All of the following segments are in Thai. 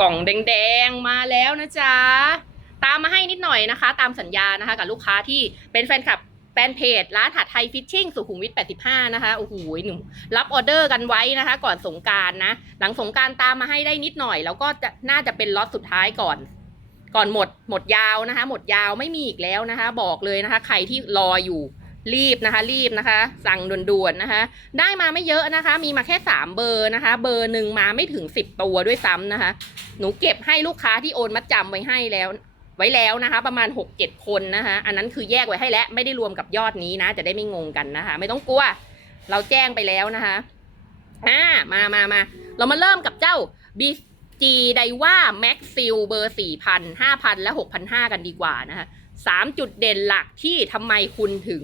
กล่องแดงๆมาแล้วนะจ๊ะ ตามมาให้นิดหน่อยนะคะ ตามสัญญานะคะกับลูกค้าที่เป็นแฟนคลับแฟนเพจ ร้านหัดไทยฟิชชิ่งสุขุมวิท 85 นะคะ โอ้โหหนูรับออเดอร์กันไว้นะคะ ก่อนสงการนะ หลังสงการตามมาให้ได้นิดหน่อย แล้วก็จะน่าจะเป็นล็อตสุดท้ายก่อน ก่อนหมด หมดยาวนะคะ หมดยาวไม่มีอีกแล้วนะคะ บอกเลยนะคะ ใครที่รออยู่ รีบนะคะ รีบนะคะ สั่งด่วนๆนะคะ ได้มาไม่เยอะนะคะ มีมาแค่ 3 เบอร์นะคะ เบอร์หนึ่งมาไม่ถึง 10 ตัวด้วยซ้ำนะคะ หนูเก็บให้ลูกค้าที่โอนมัดจำไว้ให้แล้ว ไว้แล้วนะคะ ประมาณ 6-7 คนนะคะ อันนั้นคือแยกไว้ให้แล้วไม่ได้รวมกับยอดนี้นะ จะได้ไม่งงกันนะคะ ไม่ต้องกลัว เราแจ้งไปแล้วนะคะอ่ามามามาเรามาเริ่มกับเจ้า BG ไดว่าแม็กซิลเบอร์4,000 5,000และ6,500กันดีกว่านะคะสามจุดเด่นหลักที่ทำไมคุณถึง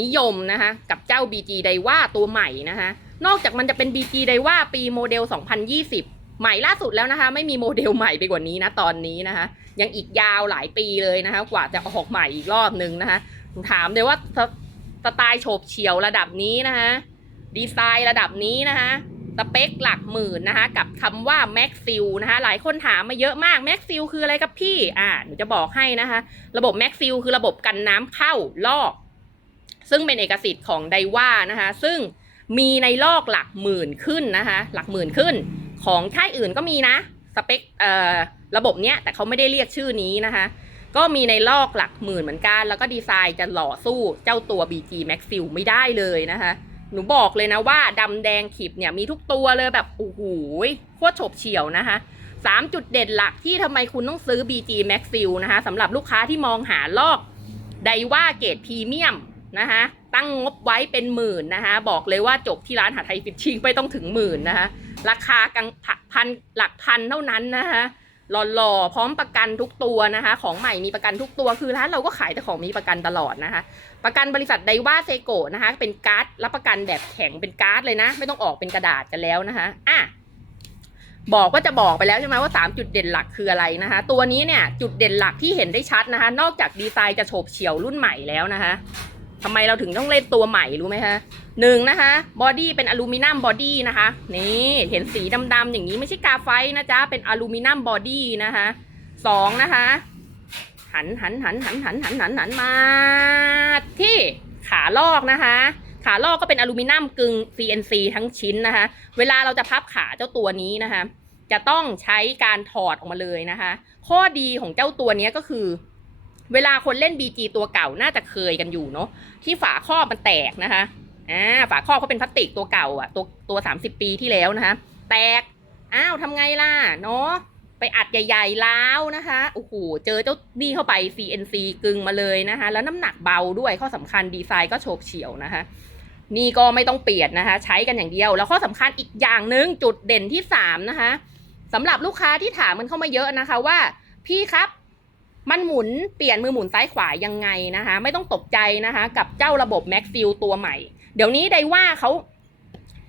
นิยมนะคะกับเจ้า BG ไดว่าตัวใหม่นะคะนอกจากมันจะเป็น BG ไดว่าปีโมเดล 2020 ใหม่ล่าสุดแล้วนะคะ ไม่มีโมเดลใหม่ไปกว่านี้นะตอนนี้นะคะ ยังอีกยาวหลายปีเลยนะคะ กว่าจะออกใหม่อีกรอบนึงนะคะถามเลยว่าสไตล์โฉบเฉียวระดับนี้นะคะดีไซน์ระดับนี้นะคะสเปคหลักหมื่นนะคะกับคำว่า Max s e a l นะคะหลายคนถามมาเยอะมาก Max s e a l คืออะไรครับพี่อ่าหนูจะบอกให้นะคะ ระบบ Max s e a l คือระบบกันน้ำเข้าลอก ซึ่งเป็นเอกสิทธิ์ของไดว่านะคะ ซึ่งมีในลอกหลักหมื่นขึ้นนะคะ หลักหมื่นขึ้น ของค่ายอื่นก็มีนะสเปคเอ่อระบบเนี้ยแต่เขาไม่ได้เรียกชื่อนี้นะคะ ก็มีในลอกหลักหมื่นเหมือนกัน แล้วก็ดีไซน์จะหล่อสู้เจ้าตัว BG Max s e a l ไม่ได้เลยนะคะ หนูบอกเลยนะว่าดำแดงขีบเนี่ยมีทุกตัวเลยแบบโอ้โหโคตรโฉบเฉี่ยวนะคะสามจุดเด่นหลักที่ทำไมคุณต้องซื้อ BG Max s e a l นะคะสำหรับลูกค้าที่มองหาลอกไดว่าเกรดพรีเมียม นะคะตั้งงบไว้เป็นหมื่นนะคะบอกเลยว่าจบที่ร้านหาไทยฟิชชิ่งไม่ต้องถึงหมื่นนะคะราคากลางพันหลักพันเท่านั้นนะคะหล่อๆพร้อมประกันทุกตัวนะคะ ของใหม่มีประกันทุกตัวคือร้านเราก็ขายแต่ของมีประกันตลอดนะคะ ประกันบริษัทไดว่าเซโกะนะคะ เป็นการ์ดรับประกันแบบแข็งเป็นการ์ดเลยนะ ไม่ต้องออกเป็นกระดาษกันแล้วนะคะอะบอกว่าจะบอกไปแล้วใช่ไหมว่า 3 จุดเด่นหลักคืออะไรนะคะ ตัวนี้เนี่ยจุดเด่นหลักที่เห็นได้ชัดนะคะ นอกจากดีไซน์จะโฉบเฉี่ยวรุ่นใหม่แล้วนะคะ ทำไมเราถึงต้องเล่นตัวใหม่รู้ไหมคะหนึ่งนะคะบอดี้เป็นอลูมิเนียมบอดี้นะคะนี่เห็นสีดำๆอย่างนี้ไม่ใช่กาไฟนะจ๊ะเป็นอลูมิเนียมบอดี้นะคะสองนะคะหันหันหันหันหันหันหันหันมา ที่ขาลอกนะคะ ขาลอกก็เป็นอลูมิเนียมกึ่ง CNC ทั้งชิ้นนะคะ เวลาเราจะพับขาเจ้าตัวนี้นะคะ จะต้องใช้การถอดออกมาเลยนะคะ ข้อดีของเจ้าตัวนี้ก็คือ เวลาคนเล่น BG ตัวเก่าน่าจะเคยกันอยู่เนาะที่ฝาครอบมันแตกนะคะอ่าฝาครอบเขาเป็นพลาสติกตัวเก่าอะตัวตัวสามสิบปีที่แล้วนะคะ แตกอ้าวทำไงล่ะเนาะไปอัดใหญ่ๆแล้วนะคะโอ้โหเจอเจ้านี่เข้าไป CNC กึ่งมาเลยนะคะ แล้วน้ำหนักเบาด้วยข้อสำคัญดีไซน์ก็โฉบเฉี่ยวนะคะ นี่ก็ไม่ต้องเปลี่ยนนะคะ ใช้กันอย่างเดียว แล้วข้อสำคัญอีกอย่างหนึ่งจุดเด่นที่สามนะคะสำหรับลูกค้าที่ถามมันเข้ามาเยอะนะคะว่า พี่ครับ มันหมุนเปลี่ยนมือหมุนซ้ายขวายังไงนะคะ ไม่ต้องตกใจนะคะ กับเจ้าระบบ Max f i e l ตัวใหม่ เดี๋ยวนี้ไดว่าเขา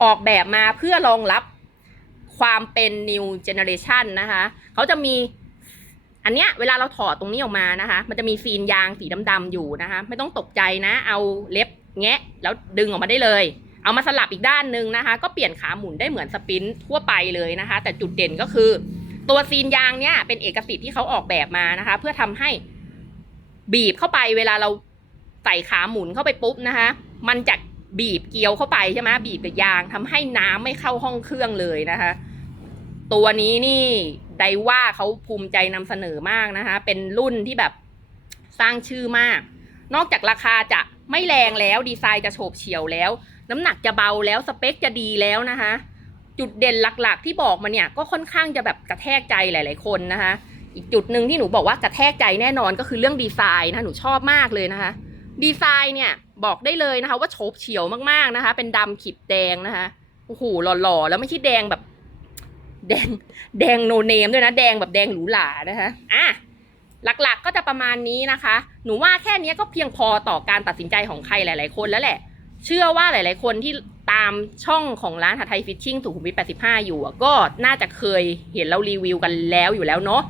ออกแบบมาเพื่อรองรับความเป็น new generation นะคะ เขาจะมีอันเนี้ยเวลาเราถอดตรงนี้ออกมานะคะ มันจะมีซีนยางสีดำๆอยู่นะคะ ไม่ต้องตกใจนะ เอาเล็บแงะแล้วดึงออกมาได้เลย เอามาสลับอีกด้านหนึ่งนะคะ ก็เปลี่ยนขาหมุนได้เหมือนสปินทั่วไปเลยนะคะ แต่จุดเด่นก็คือ ตัวซีนยางเนี้ยเป็นเอกสิทธิ์ที่เขาออกแบบมานะคะ เพื่อทำให้บีบเข้าไปเวลาเราใส่ขาหมุนเข้าไปปุ๊บนะคะ มันจะบีบเกลียวเข้าไปใช่ไหมบีบกับยางทำให้น้ำไม่เข้าห้องเครื่องเลยนะคะ ตัวนี้นี่ไดว่าเขาภูมิใจนำเสนอมากนะคะ เป็นรุ่นที่แบบสร้างชื่อมาก นอกจากราคาจะไม่แรงแล้วดีไซน์จะโฉบเฉี่ยวแล้ว น้ำหนักจะเบาแล้วสเปคจะดีแล้วนะคะ จุดเด่นหลักๆ ที่บอกมาเนี่ยก็ค่อนข้างจะแบบกระแทกใจหลาย ๆ คนนะคะ อีกจุดหนึ่งที่หนูบอกว่ากระแทกใจแน่นอนก็คือเรื่องดีไซน์นะหนูชอบมากเลยนะคะ ดีไซน์เนี่ยบอกได้เลยนะคะ ว่าโฉบเฉี่ยวมากๆนะคะ เป็นดำขีดแดงนะคะโอ้โหหล่อๆแล้วไม่ใช่แดงแบบ แดงแดงโนเนมด้วยนะแดงแบบแดงหรูหรานะคะอะหลักๆก็จะประมาณนี้นะคะ หนูว่าแค่นี้ก็เพียงพอต่อการตัดสินใจของใครหลาย ๆ คนแล้วแหละ เชื่อว่าหลาย ๆ คนที่ ตามช่องของร้านหัดไทยฟิชชิ่งสุขุมวิท85 อยู่ก็น่าจะเคยเห็นเรารีวิวกันแล้วอยู่แล้วเนาะ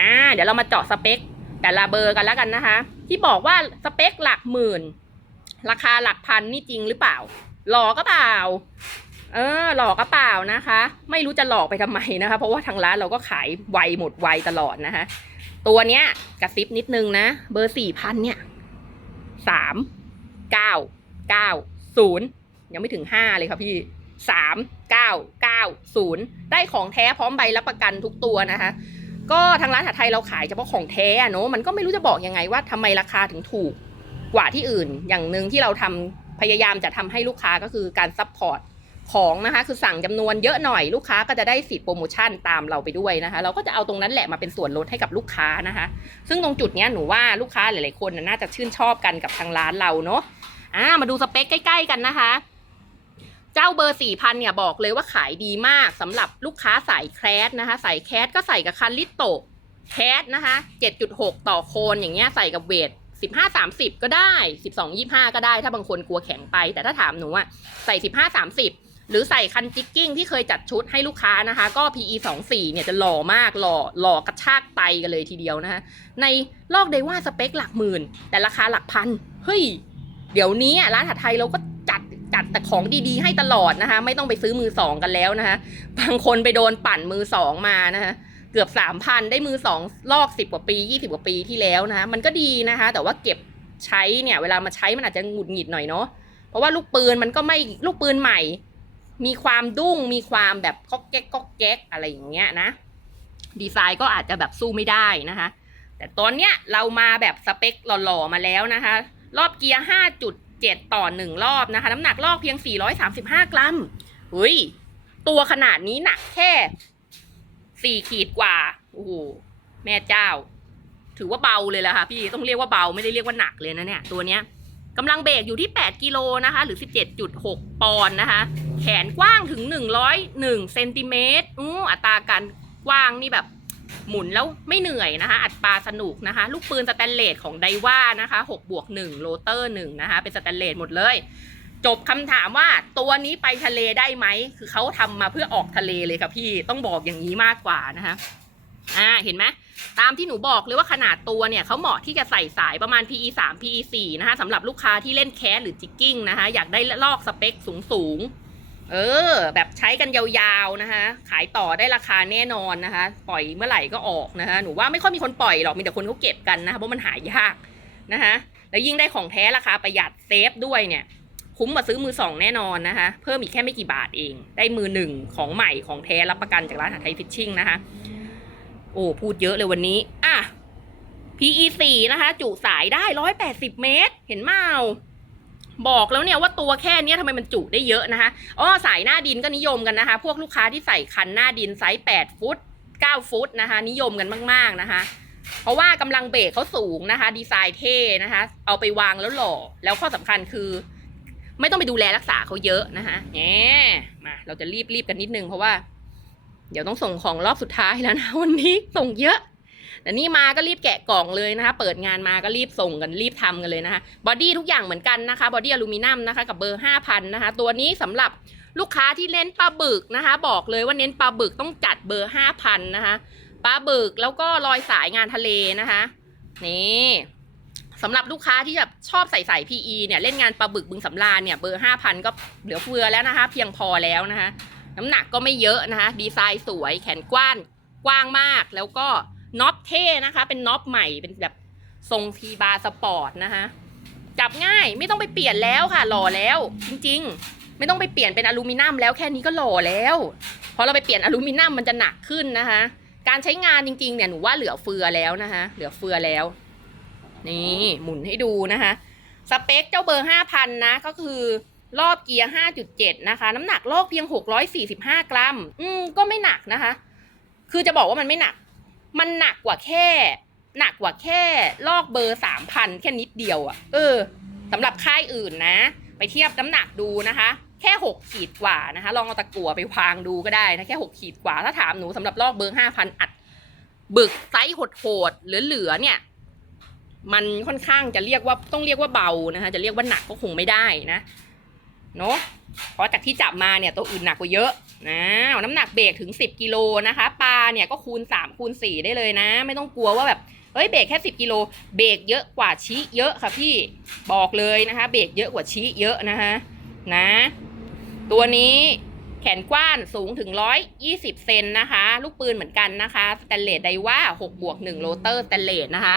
อ่าเดี๋ยวเรามาเจาะสเปคแต่ละเบอร์กันแล้วกันนะคะ ที่บอกว่าสเปคหลักหมื่น ราคาหลักพันนี่จริงหรือเปล่า หลอกก็เปล่า เออ หลอกกระเปล่านะคะ ไม่รู้จะหลอกไปทำไมนะคะ เพราะว่าทางร้านเราก็ขายไวหมดไวตลอดนะคะ ตัวเนี้ยกระซิบนิดนึงนะ เบอร์สี่พันเนี่ยสามเก้าเก้าศูนย์ ยังไม่ถึงห้าเลยค่ะพี่สามเก้าเก้าศูนย์ได้ของแท้พร้อมใบรับประกันทุกตัวนะคะ ก็ทางร้านหาไทยเราขายเฉพาะของแท้อะเนอะมันก็ไม่รู้จะบอกยังไงว่าทำไมราคาถึงถูกกว่าที่อื่น อย่างหนึ่งที่เราทำพยายามจะทำให้ลูกค้าก็คือการซัพพอร์ตของนะคะคือสั่งจำนวนเยอะหน่อยลูกค้าก็จะได้สิทธิ์โปรโมชั่นตามเราไปด้วยนะคะ เราก็จะเอาตรงนั้นแหละมาเป็นส่วนลดให้กับลูกค้านะคะ ซึ่งตรงจุดนี้หนูว่าลูกค้าหลายๆคนน่าจะชื่นชอบกันกับทางร้านเราเนอะอ่ามาดูสเปคใกล้ ๆ กันนะคะ เจ้าเบอร์สี่พันเนี่ยบอกเลยว่าขายดีมากสำหรับลูกค้าสายแคสนะคะสายแคสก็ใส่กับคันลิโตแคสนะคะ 7.6 ต่อโคนอย่างเงี้ยใส่กับเวท15 30 ก็ได้ 12 25 ก็ได้ ถ้าบางคนกลัวแข็งไป แต่ถ้าถามหนูอะใส่ 15 30 หรือใส่คันจิกกิ้งที่เคยจัดชุดให้ลูกค้านะคะ ก็ PE 24เนี่ยจะหล่อมากหล่อหล่อกระชากไตกันเลยทีเดียวนะคะ ในลอกเดว่าสเปคหลักหมื่น แต่ราคาหลักพัน เฮ้ย เดี๋ยวนี้ร้านอาหารไทยเราก็ จัดจัดแต่ของดีๆ ให้ตลอดนะคะ ไม่ต้องไปซื้อมือสองกันแล้วนะคะ บางคนไปโดนปั่นมือสองมานะคะเกือบสามพันได้มือสองลอกสิบกว่าปียี่สิบกว่าปีที่แล้วนะคะมันก็ดีนะคะ แต่ว่าเก็บใช้เนี่ย เวลามาใช้มันอาจจะหงุดหงิดหน่อยเนาะเพราะว่าลูกปืนมันก็ไม่ลูกปืนใหม่ มีความดุ้งมีความแบบก๊อกแก๊กก๊อกแก๊กอะไรอย่างเงี้ยนะดีไซน์ก็อาจจะแบบสู้ไม่ได้นะคะ แต่ตอนเนี้ยเรามาแบบสเปคหล่อๆมาแล้วนะคะ รอบเกียร์ 7 ต่อ 1 รอบนะคะ น้ำหนักลอกเพียง 435 กรัมเฮ้ยตัวขนาดนี้หนักแค่ 4 ขีดกว่า โอ้โห แม่เจ้า ถือว่าเบาเลยละค่ะพี่ ต้องเรียกว่าเบาไม่ได้เรียกว่าหนักเลยนะเนี่ย ตัวเนี้ยกำลังเบรกอยู่ที่ 8 กิโลนะคะ หรือ 17.6 ปอนด์นะคะ แขนกว้างถึง 101เซนติเมตรอู้อัตราการกว้างนี่แบบ หมุนแล้วไม่เหนื่อยนะคะ อัดปลาสนุกนะคะ ลูกปืนสแตนเลสของไดว่านะคะ6บวก1โรเตอร์1นะคะ เป็นสแตนเลสหมดเลย จบคำถามว่าตัวนี้ไปทะเลได้ไหม คือเขาทำมาเพื่อออกทะเลเลยค่ะพี่ ต้องบอกอย่างนี้มากกว่านะคะอ่าเห็นไหมตามที่หนูบอกเลยว่าขนาดตัวเนี่ยเขาเหมาะที่จะใส่สายประมาณ PE 3 PE 4นะคะสำหรับลูกค้าที่เล่นแคสหรือจิกกิ้งนะคะ อยากได้ลอกสเปคสูงสูง เออ แบบใช้กันยาวๆนะคะ ขายต่อได้ราคาแน่นอนนะคะ ปล่อยเมื่อไหร่ก็ออกนะคะ หนูว่าไม่ค่อยมีคนปล่อยหรอก มีแต่คนเขาเก็บกันนะคะ เพราะมันหายากนะคะ แล้วยิ่งได้ของแท้ราคาประหยัดเซฟด้วยเนี่ย คุ้มกว่าซื้อมือสองแน่นอนนะคะ เพิ่มอีกแค่ไม่กี่บาทเอง ได้มือหนึ่งของใหม่ของแท้รับประกันจากร้านหาไทยฟิชชิ่งนะคะ โอ้พูดเยอะเลยวันนี้ อะ PE 4 นะคะ จุสายได้180เมตร เห็นเมา บอกแล้วเนี่ยว่าตัวแค่นี้ทำไมมันจุได้เยอะนะคะอ๋อสายหน้าดินก็นิยมกันนะคะ พวกลูกค้าที่ใส่คันหน้าดินไซส์8ฟุต9ฟุตนะคะ นิยมกันมาก ๆนะคะ เพราะว่ากำลังเบรกเขาสูงนะคะ ดีไซน์เท่นะคะ เอาไปวางแล้วหล่อ แล้วข้อสำคัญคือ ไม่ต้องไปดูแลรักษาเขาเยอะนะคะแหมมาเราจะรีบรีบกันนิดนึงเพราะว่า เดี๋ยวต้องส่งของรอบสุดท้ายแล้วนะวันนี้ส่งเยอะ แต่นี่มาก็รีบแกะกล่องเลยนะคะ เปิดงานมาก็รีบส่งกันรีบทำกันเลยนะคะบอดี้ทุกอย่างเหมือนกันนะคะบอดี้อลูมิเนียมนะคะกับเบอร์ 5,000 นะคะ ตัวนี้สำหรับลูกค้าที่เน้นปลาบึกนะคะ บอกเลยว่าเน้นปลาบึกต้องจัดเบอร์ 5,000 นะคะปลาบึกแล้วก็รอยสายงานทะเลนะคะ นี่สำหรับลูกค้าที่แบบชอบใส่ใสาย PE เนี่ยเล่นงานปลาบึกบึงสำราญเนี่ยเบอร์ 5,000 ก็เหลือเฟือแล้วนะคะ เพียงพอแล้วนะคะ น้ำหนักก็ไม่เยอะนะคะ ดีไซน์สวยแขนกว้างกว้างมากแล้วก็ น็อปเท่นะคะ เป็นน็อปใหม่เป็นแบบทรงทีบาร์สปอร์ตนะคะจับง่ายไม่ต้องไปเปลี่ยนแล้วค่ะ หล่อแล้ว จริง ๆ ไม่ต้องไปเปลี่ยนเป็นอลูมิเนียมแล้วแค่นี้ก็หล่อแล้วพอเราไปเปลี่ยนอลูมิเนียมมันจะหนักขึ้นนะคะ การใช้งานจริง ๆ เนี่ยหนูว่าเหลือเฟือแล้วนะคะ เหลือเฟือแล้ว นี่หมุนให้ดูนะคะ สเปคเจ้าเบอร์5,000นะก็คือรอบเกียร์ 5.7 นะคะ น้ำหนักโลกเพียง 645 กรัม อืม ก็ไม่หนักนะคะ คือจะบอกว่ามันไม่หนัก มันหนักกว่าแค่ หนักกว่าแค่ลอกเบอร์3,000แค่นิดเดียวอะ่ะ เออสำหรับค่ายอื่นนะ ไปเทียบน้ำหนักดูนะคะ แค่6ขีดกว่านะคะ ลองเอาตะกั่วไปวางดูก็ได้นะ แค่6ขีดกว่า ถ้าถามหนูสำหรับลอกเบอร์5,000อัด บึกไซส์โหดๆเหลือๆเนี่ย มันค่อนข้างจะเรียกว่าต้องเรียกว่าเบานะคะ จะเรียกว่าหนักก็คงไม่ได้นะ เนาะ เพราะจากที่จับมาเนี่ยตัวอื่นหนักกว่าเยอะนะน้ำหนักเบรกถึง 10กิโลนะคะปลาเนี่ยก็คูณ 3 คูณ 4 ได้เลยนะ ไม่ต้องกลัวว่าแบบเฮ้ยเบรกแค่ 10กิโลเบรกเยอะกว่าชี้เยอะค่ะพี่บอกเลยนะคะเบรกเยอะกว่าชี้เยอะนะคะนะ ตัวนี้แขนกว้านสูงถึง 120 เซนนะคะ ลูกปืนเหมือนกันนะคะสแตนเลสไดว่า6บวก1โรเตอร์สแตนเลสนะคะ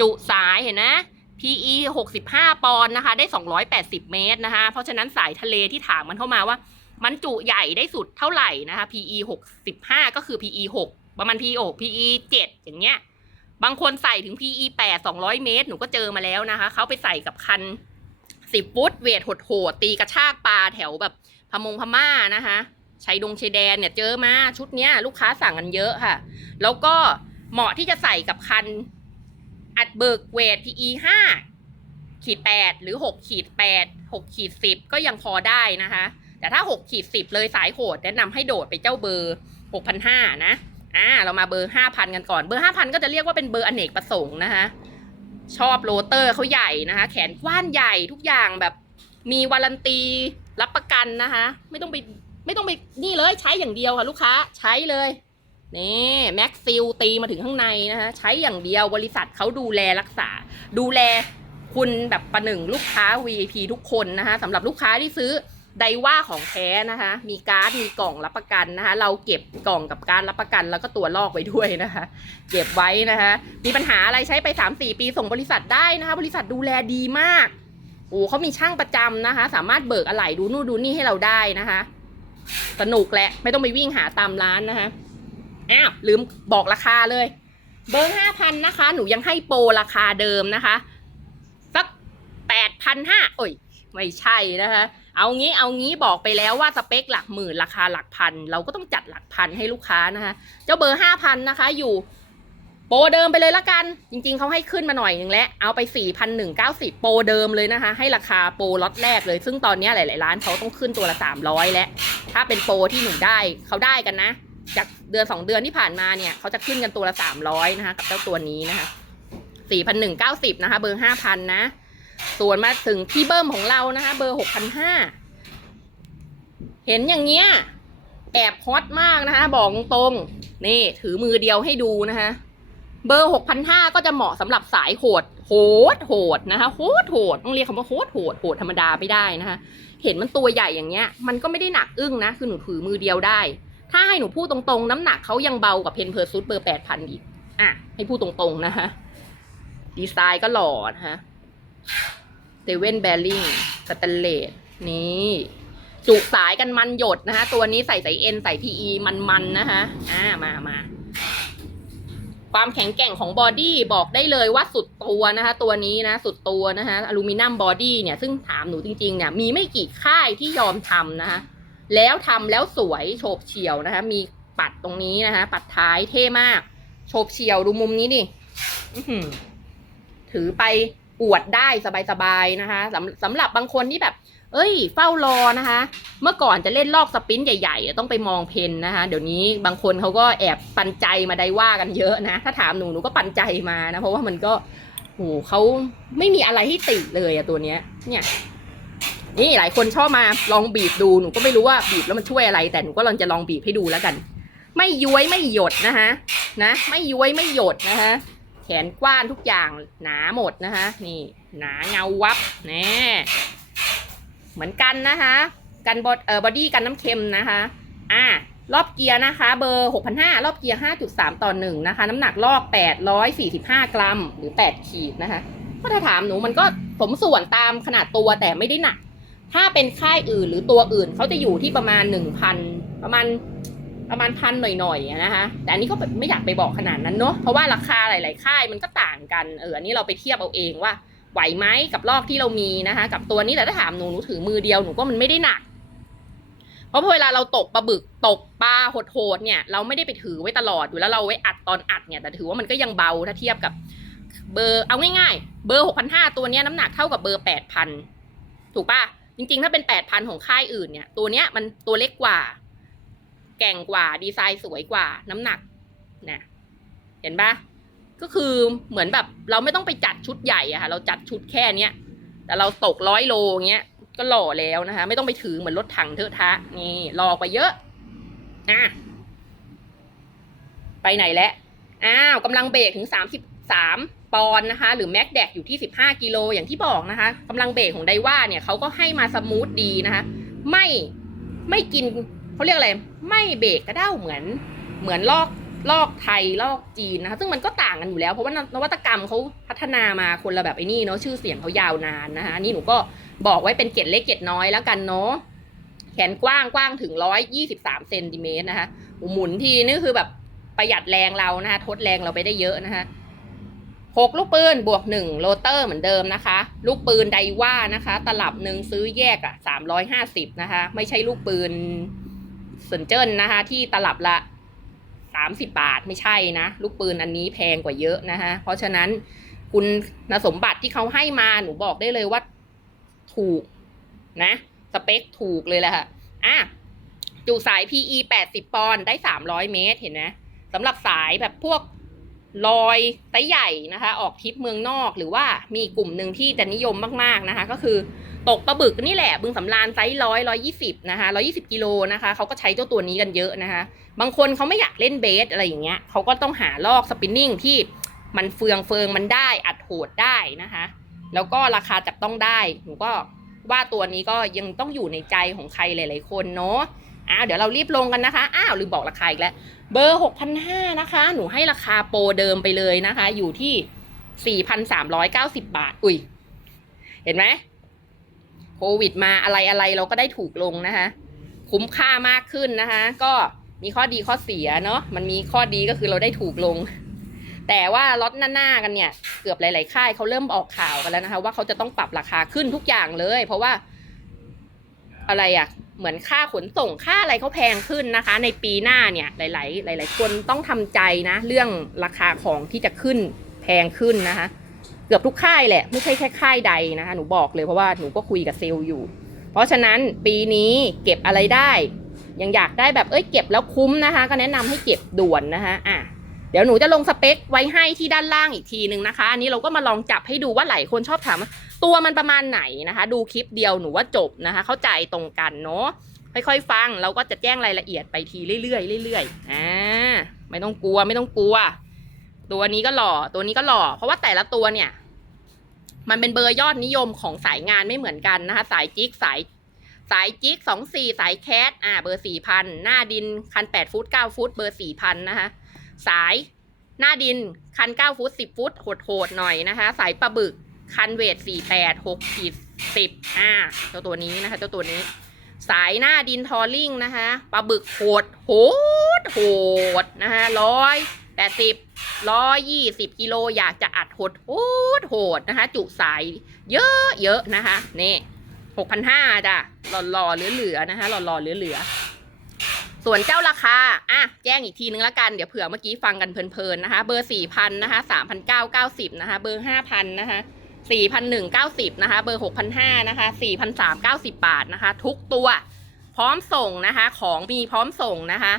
จุสายเห็นนะ PE 65 ปอนด์นะคะ ได้ 280 เมตรนะคะ เพราะฉะนั้นสายทะเลที่ถามมันเข้ามาว่า มันจุใหญ่ได้สุดเท่าไหร่นะคะ PE 65 ก็คือ PE 6 ประมาณ PE 6 PE 7 อย่างเงี้ย บางคนใส่ถึง PE 8 200 เมตร หนูก็เจอมาแล้วนะคะ เขาไปใส่กับคัน 10 ฟุต เวทโหดๆตีกระชากปลาแถวแบบพะมงพม่านะคะชายดงชายแดนเนี่ยเจอมาชุดเนี้ยลูกค้าสั่งกันเยอะค่ะ แล้วก็เหมาะที่จะใส่กับคัน อัดเบิกเวท PE 5ขีด8หรือ6ขีด8 6ขีด10ก็ยังพอได้นะคะ แต่ถ้า6ขีด10เลยสายโหดแนะนำให้โดดไปเจ้าเบอร์6,500นะอ่าเรามาเบอร์5,000กันก่อนเบอร์5,000ก็จะเรียกว่าเป็นเบอร์อเนกประสงค์นะคะ ชอบโรเตอร์เขาใหญ่นะคะ แขนกว้านใหญ่ทุกอย่างแบบมีวารันตีรับประกันนะคะ ไม่ต้องไปไม่ต้องไปนี่เลยใช้อย่างเดียวค่ะลูกค้าใช้เลย นี่แม็กซิลตีมาถึงข้างในนะคะใช้อย่างเดียวบริษัทเขาดูแลรักษา ดูแลคุณแบบประหนึ่งลูกค้า VIP ทุกคนนะคะสำหรับลูกค้าที่ซื้อไดว่าของแท้นะคะ มีการ์ด มีกล่องรับประกันนะคะ เราเก็บกล่องกับการรับประกันแล้วก็ตัวลอกไว้ด้วยนะคะ เก็บไว้นะคะ มีปัญหาอะไรใช้ไป 3-4 ปีส่งบริษัทได้นะคะ บริษัทดูแลดีมากโอ้เขามีช่างประจำนะคะ สามารถเบิกอะไหล่ดูนู่นดูนี่ให้เราได้นะคะ สนุกแหละ ไม่ต้องไปวิ่งหาตามร้านนะคะ อ้าวลืมบอกราคาเลย เบอร์ห้าพันนะคะ หนูยังให้โปรราคาเดิมนะคะ สักแปดพันห้าโอ้ย ไม่ใช่นะคะ เอางี้เอางี้บอกไปแล้วว่าสเปคหลักหมื่นราคาหลักพัน เราก็ต้องจัดหลักพันให้ลูกค้านะคะ เจ้าเบอร์ห้าพันนะคะ อยู่โปรเดิมไปเลยละกัน จริงๆเขาให้ขึ้นมาหน่อยหนึ่งแล้ว เอาไปสี่พันหนึ่งเก้าสิบโปรเดิมเลยนะคะ ให้ราคาโปรล็อตแรกเลย ซึ่งตอนนี้หลายๆร้านเขาต้องขึ้นตัวละสามร้อยแล้ว ถ้าเป็นโปรที่หนูได้เขาได้กันนะ จากเดือนสองเดือนที่ผ่านมาเนี่ยเขาจะขึ้นกันตัวละสามร้อยนะคะ กับเจ้าตัวนี้นะคะสี่พันหนึ่งเก้าสิบนะคะ เบอร์ห้าพันนะ ส่วนมาถึงพี่เบิ้มของเรานะคะ เบอร์หกพันห้าเห็นอย่างเงี้ยแอบฮอตมากนะคะ บอกตรงๆนี่ ถือมือเดียวให้ดูนะคะ เบอร์หกพันห้าก็จะเหมาะสำหรับสายโหดโหดโหดนะคะโหดโหดต้องเรียกคำว่าโหดโหดโหดธรรมดาไม่ได้นะคะ เห็นมันตัวใหญ่อย่างเงี้ย มันก็ไม่ได้หนักอึ้งนะ คือหนูถือมือเดียวได้ ถ้าให้หนูพูดตรงๆ น้ำหนักเขายังเบากว่าเพนเพอร์ซุดเบอร์แปดพันอีก อะ ให้พูดตรงๆ นะคะดีไซน์ก็หล่อนะคะเซเว่นแบริ่งสแตนเลสนี่ จุสายกันมันหยดนะคะ ตัวนี้ใส่สายเอ็นใส่ PE มันๆ นะคะ อ่ามามาความแข็งแกร่งของบอดี้บอกได้เลยว่าสุดตัวนะคะ ตัวนี้นะ สุดตัวนะคะอลูมิเนียมบอดี้เนี่ยซึ่งถามหนูจริงๆเนี่ยมีไม่กี่ค่ายที่ยอมทำนะคะ แล้วทำแล้วสวยโฉบเฉี่ยวนะคะ มีปัดตรงนี้นะคะ ปัดท้ายเท่มาก โฉบเฉี่ยวดูมุมนี้ดิถือไปอวดได้สบายๆนะคะสำสำหรับบางคนที่แบบ เอ้ย เฝ้ารอนะคะ เมื่อก่อนจะเล่นลอกสปินใหญ่ๆ ต้องไปมองเพนนะคะ เดี๋ยวนี้บางคนเขาก็แอบปันใจมาได้ว่ากันเยอะนะ ถ้าถามหนูหนูก็ปันใจมานะ เพราะว่ามันก็โหเขาไม่มีอะไรให้ติเลยอะตัวเนี้ย เนี่ย นี่หลายคนชอบมาลองบีบดูหนูก็ไม่รู้ว่าบีบแล้วมันช่วยอะไร แต่หนูก็ลองจะลองบีบให้ดูแล้วกัน ไม่ย้วยไม่หยดนะคะนะไม่ย้วยไม่หยดนะคะแขนกว้านทุกอย่างหนาหมดนะคะนี่หนาเงาวับแน่เหมือนกันนะคะกันบอดเอ่อบอดี้กันน้ำเค็มนะคะอ่ารอบเกียร์นะคะเบอร์ 6,500 รอบเกียร์ 5.3 ต่อ1นะคะ น้ำหนักลอก 845 กรัม หรือ 8 ขีดนะคะก็ถ้าถามหนูมันก็สมส่วนตามขนาดตัวแต่ไม่ได้หนัก ถ้าเป็นค่ายอื่นหรือตัวอื่นเขาจะอยู่ที่ประมาณ1,000ประมาณประมาณพันหน่อยๆอะนะคะ แต่อันนี้ก็ไม่อยากไปบอกขนาดนั้นเนาะ เพราะว่าราคาหลาย ๆ ค่ายมันก็ต่างกัน เออ อันนี้เราไปเทียบเอาเองว่า ไหวไหมกับลอกที่เรามีนะคะ กับตัวนี้แต่ถ้าถามหนูหนูถือมือเดียวหนูก็มันไม่ได้หนัก เพราะเวลาเราตกปลาบึกตกปลาโหดๆเนี่ย เราไม่ได้ไปถือไว้ตลอดอยู่แล้วเราไว้อัดตอนอัดเนี่ย แต่ถือว่ามันก็ยังเบาถ้าเทียบกับ เบอร์เอาง่าย ๆ เบอร์หกพันห้าตัวนี้น้ำหนักเท่ากับเบอร์แปดพันถูกปะ จริงๆ ถ้าเป็นแปดพันของค่ายอื่นเนี่ย ตัวเนี้ยมันตัวเล็กกว่า แก่งกว่า ดีไซน์สวยกว่า น้ำหนักนะเห็นปะก็คือเหมือนแบบเราไม่ต้องไปจัดชุดใหญ่อะค่ะ เราจัดชุดแค่เนี้ย แต่เราตกร้อยโลเงี้ย ก็หล่อแล้วนะคะ ไม่ต้องไปถือเหมือนรถถังเทอะทะ นี่หลอไปเยอะ อะ ไปไหนแล้ว อ้าวกำลังเบรกถึงสามสิบสาม ปอนนะคะ หรือแม็กแดกอยู่ที่สิบห้ากิโลอย่างที่บอกนะคะกำลังเบรกของไดว่าเนี่ยเขาก็ให้มาสมูทดีนะคะ ไม่ไม่กินเขาเรียกอะไร ไม่เบรกกระเด้าเหมือนเหมือนลอกลอกไทยลอกจีนนะคะ ซึ่งมันก็ต่างกันอยู่แล้ว เพราะว่านวัตกรรมเขาพัฒนามาคนละแบบไอ้นี่เนาะชื่อเสียงเขายาวนานนะคะนี่หนูก็บอกไว้เป็นเกร็ดเล็กเกร็ดน้อยแล้วกันเนาะแขนกว้างกว้างถึงร้อยยี่สิบสามเซนติเมตรนะคะหมุนทีนี่คือแบบประหยัดแรงเรานะคะทดแรงเราไปได้เยอะนะคะ หกลูกปืนบวกหนึ่งโรเตอร์เหมือนเดิมนะคะ ลูกปืนไดว่านะคะ ตลับหนึ่งซื้อแยกอะสามร้อยห้าสิบนะคะ ไม่ใช่ลูกปืนสนเจิ้นนะคะ ที่ตลับละสามสิบบาทไม่ใช่นะ ลูกปืนอันนี้แพงกว่าเยอะนะคะ เพราะฉะนั้นคุณสมบัติที่เขาให้มาหนูบอกได้เลยว่าถูกนะ สเปคถูกเลยแหละค่ะอะจุสาย PE 80 ปอนด์ได้ 300 เมตรเห็นไหมสำหรับสายแบบพวก ลอยไซส์ใหญ่นะคะ ออกทริปเมืองนอก หรือว่ามีกลุ่มหนึ่งที่จะนิยมมากๆนะคะ ก็คือตกปลาบึกนี่แหละบึงสำราญไซส์ร้อยร้อยยี่สิบนะคะร้อยี่สิบกิโลนะคะเขาก็ใช้เจ้าตัวนี้กันเยอะนะคะ บางคนเขาไม่อยากเล่นเบสอะไรอย่างเงี้ยเขาก็ต้องหาลอกสปินนิ่งที่มันเฟืองเฟืองมันได้อัดโหดได้นะคะ แล้วก็ราคาจับต้องได้หนูก็ว่าตัวนี้ก็ยังต้องอยู่ในใจของใครหลาย ๆ คนเนาะอ้าวเดี๋ยวเรารีบลงกันนะคะ อ้าวลืมบอกราคาอีกแล้ว เบอร์6,500นะคะ หนูให้ราคาโปรเดิมไปเลยนะคะ อยู่ที่4,390บาท อุ้ย เห็นไหมโควิดมาอะไรอะไรเราก็ได้ถูกลงนะคะ คุ้มค่ามากขึ้นนะคะ ก็มีข้อดีข้อเสียเนาะมันมีข้อดีก็คือเราได้ถูกลง แต่ว่าล็อตหน้าๆกันเนี่ย เกือบหลายๆค่ายเขาเริ่มออกข่าวกันแล้วนะคะ ว่าเขาจะต้องปรับราคาขึ้นทุกอย่างเลย เพราะว่าอะไรอะ่ะ เหมือนค่าขนส่งค่าอะไรเขาแพงขึ้นนะคะ ในปีหน้าเนี่ยหลาย ๆ หลาย ๆ คนต้องทำใจนะ เรื่องราคาของที่จะขึ้นแพงขึ้นนะคะ เกือบทุกค่ายแหละไม่ใช่แค่ค่ายใดนะคะ หนูบอกเลยเพราะว่าหนูก็คุยกับเซลล์อยู่ เพราะฉะนั้นปีนี้เก็บอะไรได้ ยังอยากได้แบบเอ้ยเก็บแล้วคุ้มนะคะ ก็แนะนำให้เก็บด่วนนะคะอะเดี๋ยวหนูจะลงสเปคไว้ให้ที่ด้านล่างอีกทีหนึ่งนะคะอันนี้เราก็มาลองจับให้ดูว่าหลายคนชอบถามว่า ตัวมันประมาณไหนนะคะ ดูคลิปเดียวหนูว่าจบนะคะ เข้าใจตรงกันเนาะค่อยๆฟังเราก็จะแจ้งรายละเอียดไปทีเรื่อยๆเรื่อยๆอ่าไม่ต้องกลัวไม่ต้องกลัว ตัวนี้ก็หล่อตัวนี้ก็หล่อ เพราะว่าแต่ละตัวเนี่ย มันเป็นเบอร์ยอดนิยมของสายงานไม่เหมือนกันนะคะ สายจิกสายสายจิกสองสี่สายแคทอ่าเบอร์สี่พันหน้าดินคันแปดฟุตเก้าฟุต เบอร์สี่พันนะคะสายหน้าดินคันเก้าฟุตสิบฟุตโหดๆหน่อยนะคะ สายปลาบึก คันเวทสี่แปดหกขีดสิบอ่าเจ้าตัวนี้นะคะเจ้าตัวนี้ สายหน้าดินทอลลิงนะคะปลาบึกโหดโหดโหดนะคะร้อยแปดสิบร้อยยี่สิบกิโลอยากจะอัดโหดโหดโหดนะคะ จุสายเยอะเยอะนะคะนี่หกพันห้าจ้ะหล่อหล่อๆเหลือๆนะคะหล่อหล่อๆเหลือๆส่วนเจ้าราคา อะ แจ้งอีกทีนึงละกัน เดี๋ยวเผื่อเมื่อกี้ฟังกันเพลินๆนะคะ เบอร์สี่พันนะคะสามพันเก้าเก้าสิบนะคะ เบอร์ห้าพันนะคะ สี่พันะคะ เบอร์หกพันะคะสี่พันสามเก้าสิบาทนะคะ ทุกตัวพร้อมส่งนะคะ ของมีพร้อมส่งนะคะ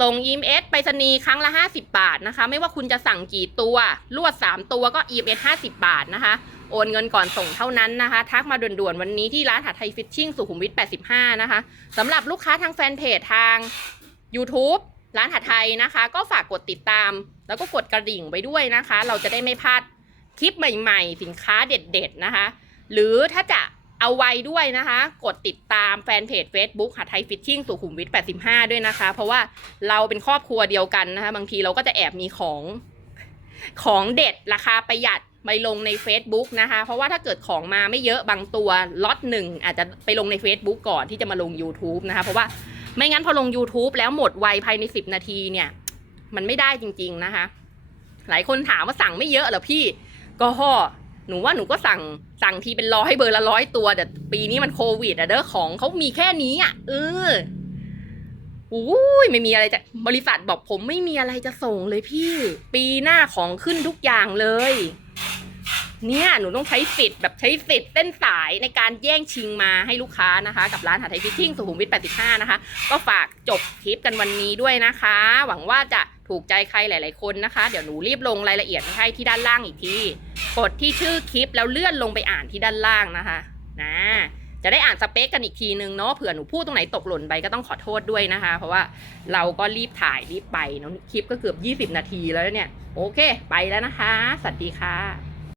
ส่ง EMS ไปรษณีย์ครั้งละ 50 บาทนะคะ ไม่ว่าคุณจะสั่งกี่ตัวลวด 3 ตัวก็ EMS 50 บาทนะคะ โอนเงินก่อนส่งเท่านั้นนะคะ ทักมาด่วนๆ วันนี้ที่ร้านหัดไทยฟิชชิ่งสุขุมวิท 85 นะคะสำหรับลูกค้าทางแฟนเพจทาง YouTube ร้านหัดไทยนะคะ ก็ฝากกดติดตาม แล้วก็กดกระดิ่งไว้ด้วยนะคะ เราจะได้ไม่พลาด ลิปใหม่ๆ สินค้าเด็ดๆนะคะ หรือถ้าจะเอาไว้ด้วยนะคะ กดติดตามแฟนเพจ Facebook หัดไทยฟิชชิ่งสุขุมวิท85 ด้วยนะคะ เพราะว่าเราเป็นครอบครัวเดียวกันนะคะ บางทีเราก็จะแอบมีของของเด็ดราคาประหยัดไปลงใน Facebook นะคะ เพราะว่าถ้าเกิดของมาไม่เยอะบางตัวล็อตหนึ่งอาจจะไปลงใน Facebook ก่อนที่จะมาลง YouTube นะคะ เพราะว่าไม่งั้นพอลง YouTube แล้วหมดไวภายใน 10 นาทีเนี่ย มันไม่ได้จริง ๆนะคะ หลายคนถามว่าสั่งไม่เยอะเหรอพี่ ก็หนูว่าหนูก็สั่งสั่งทีเป็นร้อยเบอร์ละร้อยตัว แต่ปีนี้มันโควิดอะเด้อของเขามีแค่นี้อะเอออุ้ยไม่มีอะไรจะบริษัทบอกผมไม่มีอะไรจะส่งเลยพี่ ปีหน้าของขึ้นทุกอย่างเลย เนี่ยหนูต้องใช้สิทธิ์แบบใช้สิทธิ์เส้นสายในการแย่งชิงมาให้ลูกค้านะคะ กับร้านหาไทยฟิชชิ่งสุขุมวิท85 นะคะ ก็ฝากจบคลิปกันวันนี้ด้วยนะคะ หวังว่าจะ ถูกใจใครหลาย ๆ คนนะคะ เดี๋ยวหนูรีบลงรายละเอียดให้ที่ด้านล่างอีกที กดที่ชื่อคลิปแล้วเลื่อนลงไปอ่านที่ด้านล่างนะคะ นะ จะได้อ่านสเปคกันอีกทีนึงเนาะ เผื่อหนูพูดตรงไหนตกหล่นไปก็ต้องขอโทษด้วยนะคะ เพราะว่าเราก็รีบถ่ายรีบไปเนาะ คลิปก็เกือบ 20 นาทีแล้วเนี่ย โอเค ไปแล้วนะคะ สวัสดีค่ะ